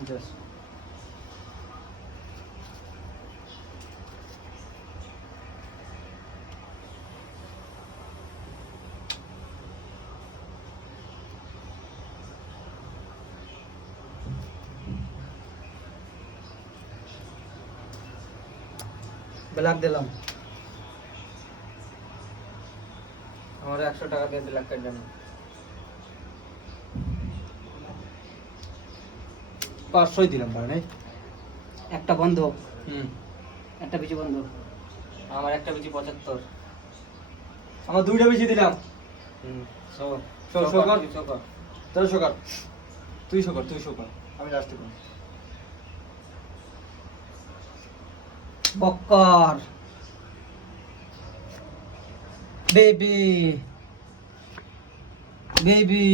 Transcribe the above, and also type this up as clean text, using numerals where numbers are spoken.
50 black দিলাম। আমার 100 টাকা দিয়ে ব্ল্যাক কার্ড দেন। 500 দিলাম ভাই নাই। একটা বন্ধ, একটা পিছু বন্ধ। আমার একটা বেশি 75। আমার দুইটা বেশি দিলাম। সো শোকর তোর শোকর, তুই শোকর আমি লাস্টে করব। Bakkar baby baby